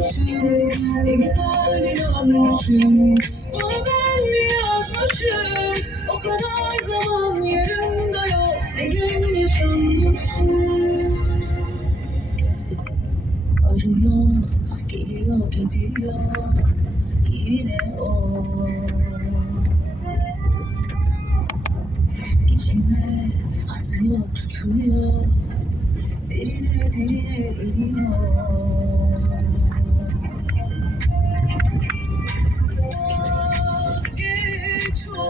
Ne güzel inanmışım Bunu ben mi yazmışım O kadar zaman yarımda yok Ne gün yaşanmışım Arıyor, geliyor, gidiyor Yine o İçime atıyor, tutuyor. Derine derine iniyor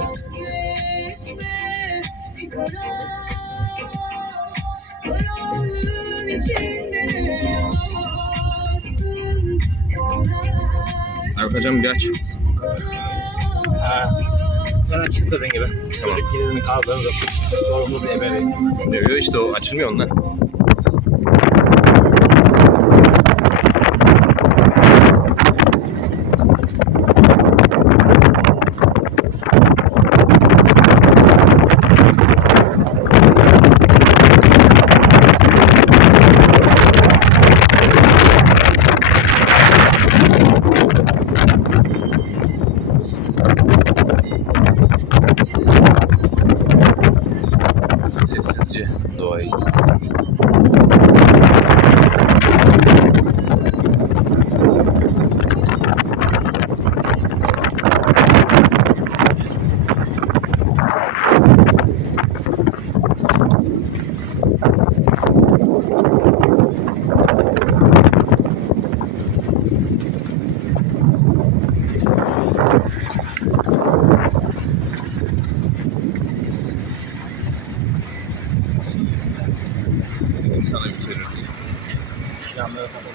Geç ol geçme bir karar Karanlığın içinde Eser Arkacan bir aç. Ha, sen aç istediğin gibi. Tamam. Çocuk kilidini kaldırırım. Sorumlu bir ebeveyn. Yok işte o açılmıyor ondan. podcast 2. Sana bir şey Yanları kapalı.